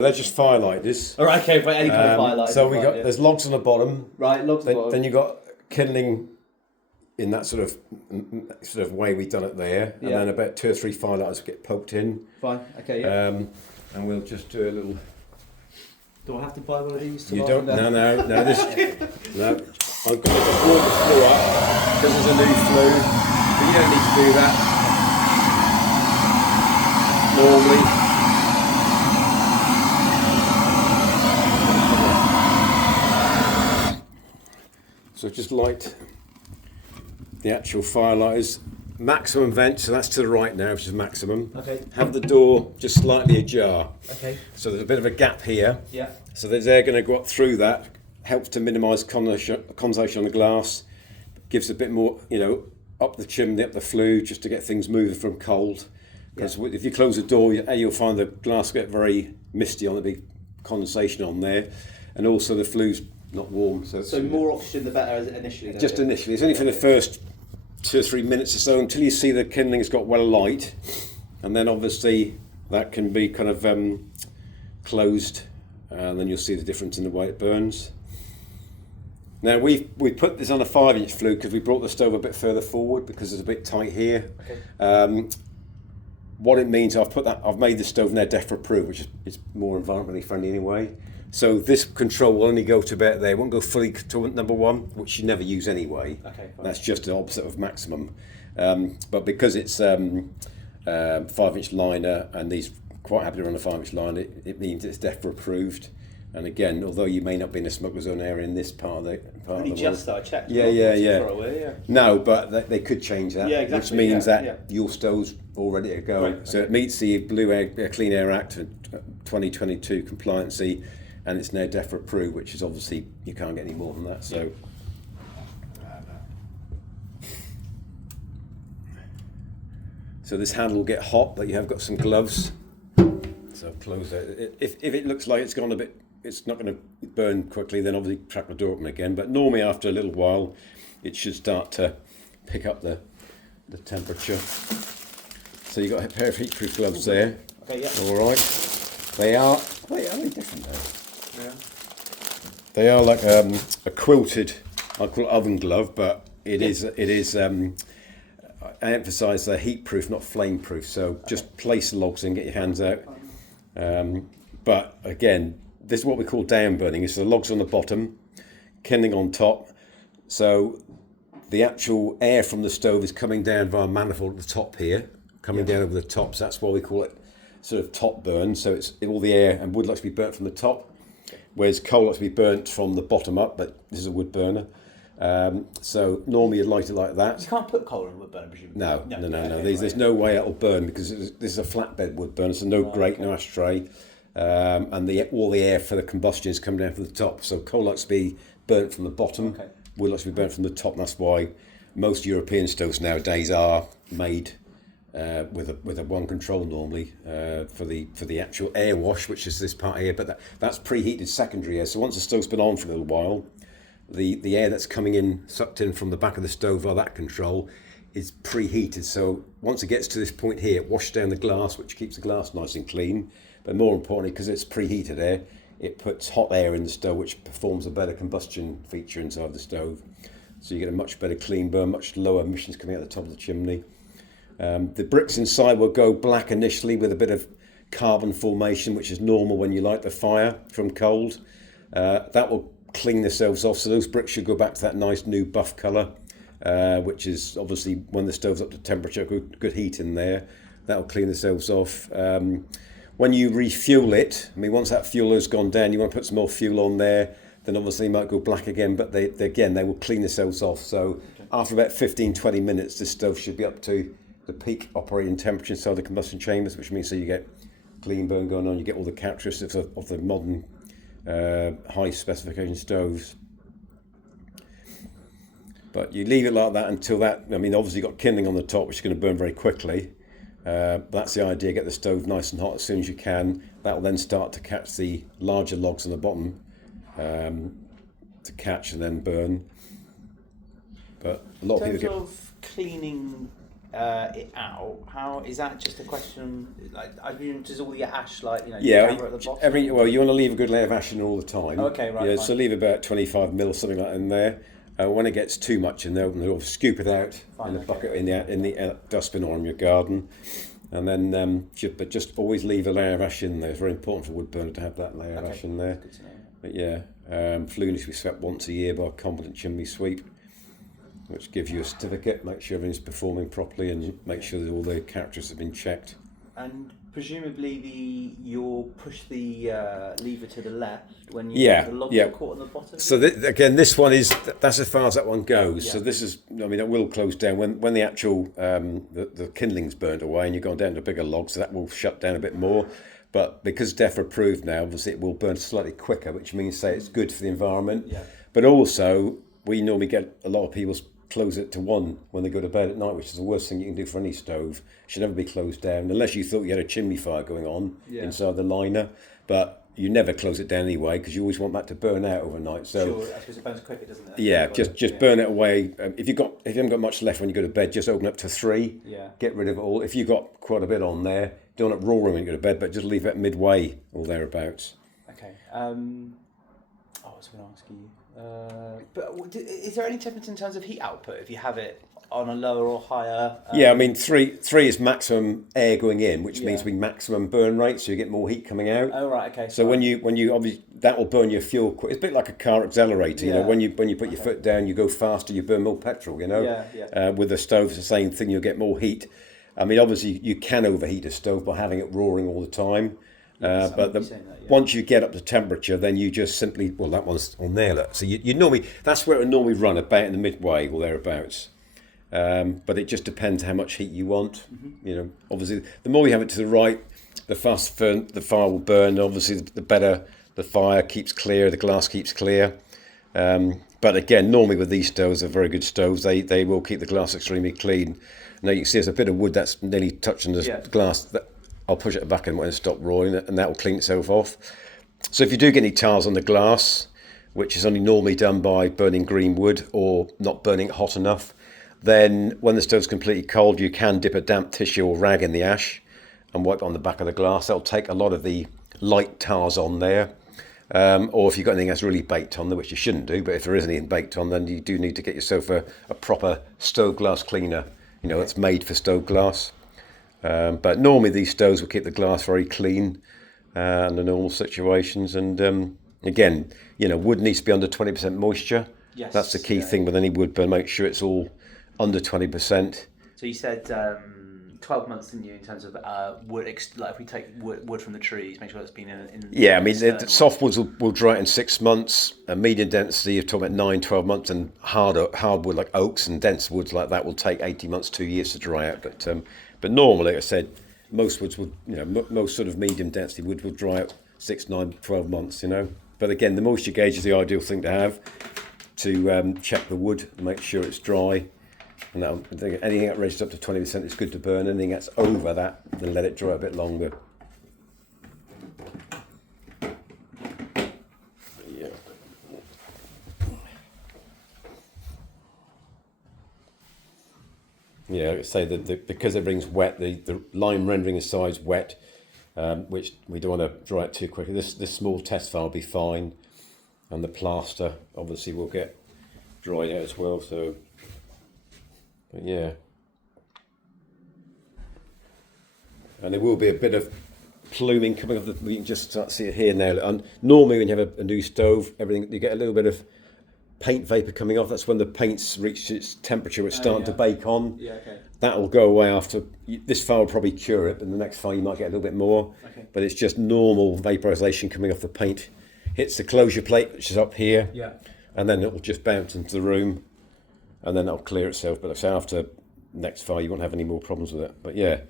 They're just firelighters. All right, okay, for any kind of firelight. So there's logs on the bottom. Right, logs on the bottom. Then you got kindling in that sort of way we've done it there, and then about 2 or 3 firelighters get poked in. Fine, okay, yeah. And we'll just do a little. Do I have to buy one of these? You don't. No. This. No. I'm going to just warm the flue up because there's a new flue, but you don't need to do that normally. So just light the actual firelighters. Maximum vent, so that's to the right now, which is maximum. Okay. Have the door just slightly ajar. Okay. So there's a bit of a gap here. Yeah. So there's air going to go up through that. Helps to minimise condensation on the glass. Gives a bit more, up the chimney, up the flue, just to get things moving from cold. Because if you close the door, you'll find the glass get very misty on the big condensation on there, and also the flue's not warm. So more oxygen the better initially. Just initially. It's only for the first 2 or 3 minutes or so until you see the kindling's got well light, and then obviously that can be kind of closed, and then you'll see the difference in the way it burns. Now we put this on a 5-inch flue because we brought the stove a bit further forward because it's a bit tight here. Okay. What it means, I've made the stove now DEFRA approved, which is more environmentally friendly anyway. So this control will only go to about there. It won't go fully to number 1, which you never use anyway. Okay, fine. That's just the opposite of maximum. But because it's 5-inch liner, and these quite happy to run a 5-inch liner, it means it's DEFRA approved. And again, although you may not be in a smuggler zone area in this part of the Only just that I checked. Yeah. No, but they could change that, which means that your stove's all ready to go. Right, so it meets the Clean Air Act 2022 compliancy, and it's now DEFRA approved, which is obviously you can't get any more than that. So. So this handle will get hot, but you have got some gloves. So close it. If it looks like it's gone a bit, it's not going to burn quickly, then obviously crack the door open again. But normally after a little while, it should start to pick up the temperature. So you've got a pair of heatproof gloves there. Okay, yeah. All right. They are different though. Yeah. They are like a quilted, I call it oven glove, but it is. I emphasise they're heat proof, not flame proof. So just place the logs in, get your hands out. But again, this is what we call down burning. It's the logs on the bottom, kindling on top. So the actual air from the stove is coming down via a manifold at the top here, coming down over the top. So that's why we call it sort of top burn. So it's all the air and wood likes to be burnt from the top, whereas coal likes to be burnt from the bottom up. But this is a wood burner. So normally you'd light it like that. You can't put coal in a wood burner, presumably. No. There's no way it'll burn because this is a flatbed wood burner, so no grate, no ashtray, and all the air for the combustion is coming down from the top. So coal likes to be burnt from the bottom, wood likes to be burnt from the top. And that's why most European stoves nowadays are made with a one control normally for the actual air wash, which is this part here. But that's preheated secondary air. So once the stove's been on for a little while, the air that's coming in, sucked in from the back of the stove via that control, is preheated. So once it gets to this point here, it washes down the glass, which keeps the glass nice and clean. But more importantly, because it's preheated air, it puts hot air in the stove, which performs a better combustion feature inside the stove. So you get a much better clean burn, much lower emissions coming out the top of the chimney. The bricks inside will go black initially with a bit of carbon formation, which is normal when you light the fire from cold. That will clean themselves off, so those bricks should go back to that nice new buff colour, which is obviously when the stove's up to temperature, good heat in there. That'll clean themselves off. When you refuel it, once that fuel has gone down, you want to put some more fuel on there, then obviously it might go black again, but they will clean themselves off. So after about 15-20 minutes, this stove should be up to the peak operating temperature inside the combustion chambers, which means so you get clean burn going on, you get all the characteristics of the modern high specification stoves. But you leave it like that until that, obviously you've got kindling on the top, which is going to burn very quickly. But that's the idea, get the stove nice and hot as soon as you can. That will then start to catch the larger logs on the bottom, to catch and then burn. But a lot of people in terms of cleaning it out, how is that just a question? Like, I mean, does all the ash Yeah, gather at the bottom? you want to leave a good layer of ash in all the time. Okay, right, Yeah, fine. so leave about 25 mil, something like that in there. When it gets too much in there, we'll scoop it out Fine, in a okay. bucket in the dustbin or in your garden. And then, just always leave a layer of ash in there. It's very important for wood burner to have that layer of ash in there. Good to know. But yeah, flue needs to be swept once a year by a competent chimney sweep, which gives you a certificate, make sure everything's performing properly and make sure that all the characteristics have been checked. And presumably you'll push the lever to the left when the logs are caught on the bottom? So again, this one that's as far as that one goes. Yeah. So this is, it will close down when the actual the kindling's burnt away and you've gone down to bigger logs, so that will shut down a bit more. But because DEFRA approved now, obviously it will burn slightly quicker, which means it's good for the environment. Yeah. But also, we normally get a lot of people close it to 1 when they go to bed at night, which is the worst thing you can do for any stove. It should never be closed down, unless you thought you had a chimney fire going on inside the liner. But you never close it down anyway, because you always want that to burn out overnight. So sure, I suppose it burns quicker, doesn't it? yeah, just burn it away. If you haven't got much left when you go to bed, just open up to 3. Yeah. Get rid of it all. If you've got quite a bit on there, don't let it roaring when you go to bed, but just leave it midway or thereabouts. Okay. I was going to ask you. But is there any difference in terms of heat output if you have it on a lower or higher? Yeah, I mean, three is maximum air going in, which means we maximum burn rate, so you get more heat coming out. Oh right, okay. So when you obviously that will burn your fuel quick. It's a bit like a car accelerator. You know, when you put your foot down, you go faster, you burn more petrol. You know. Yeah. With the stove, it's the same thing. You'll get more heat. I mean, obviously you can overheat a stove by having it roaring all the time. But once you get up to temperature, then you just simply, that one's on there. Look. So you normally, that's where it would normally run, about in the midway or thereabouts. But it just depends how much heat you want. You know, obviously, the more you have it to the right, the faster the fire will burn. Obviously, the better the fire keeps clear, the glass keeps clear. But again, normally with these stoves, they're very good stoves. They will keep the glass extremely clean. Now you can see there's a bit of wood that's nearly touching the glass. I'll push it back in when it stops roaring, and that will clean itself off. So if you do get any tiles on the glass, which is only normally done by burning green wood or not burning it hot enough, then when the stove's completely cold, you can dip a damp tissue or rag in the ash and wipe on the back of the glass. That'll take a lot of the light tiles on there. Or if you've got anything that's really baked on there, which you shouldn't do, but if there is anything baked on, then you do need to get yourself a proper stove glass cleaner, that's made for stove glass. But normally these stoves will keep the glass very clean under normal situations. And again, wood needs to be under 20% moisture. Yes, that's the key thing with any wood burn. Make sure it's all under 20%. So you said 12 months, didn't you, in terms of wood? Like if we take wood from the trees, make sure it's been in yeah, I mean, soft woods will dry out in 6 months. Medium density, you're talking about 9-12 months, and hard wood like oaks and dense woods like that will take 18 months, 2 years to dry out. But normally, like I said, most woods would, most sort of medium density wood will dry out 6, 9, 12 months. But again, the moisture gauge is the ideal thing to have to check the wood and make sure it's dry. And anything that registers up to 20% is good to burn. Anything that's over that, then let it dry a bit longer. Yeah. Yeah, like I say that because everything's wet, the lime rendering inside is wet, which we don't want to dry it too quickly. This small test file will be fine, and the plaster obviously will get dried out as well. So. But yeah, and there will be a bit of pluming coming off. We can just start to see it here now. And normally, when you have a new stove, everything you get a little bit of paint vapor coming off. That's when the paint's reached its temperature. It's starting to bake on. Yeah, okay. That will go away after this fire will probably cure it, but the next fire you might get a little bit more. Okay. But it's just normal vaporization coming off the paint. Hits the closure plate, which is up here. Yeah. And then it will just bounce into the room. And then it'll clear itself. But like I say, after next fire, you won't have any more problems with it. But yeah,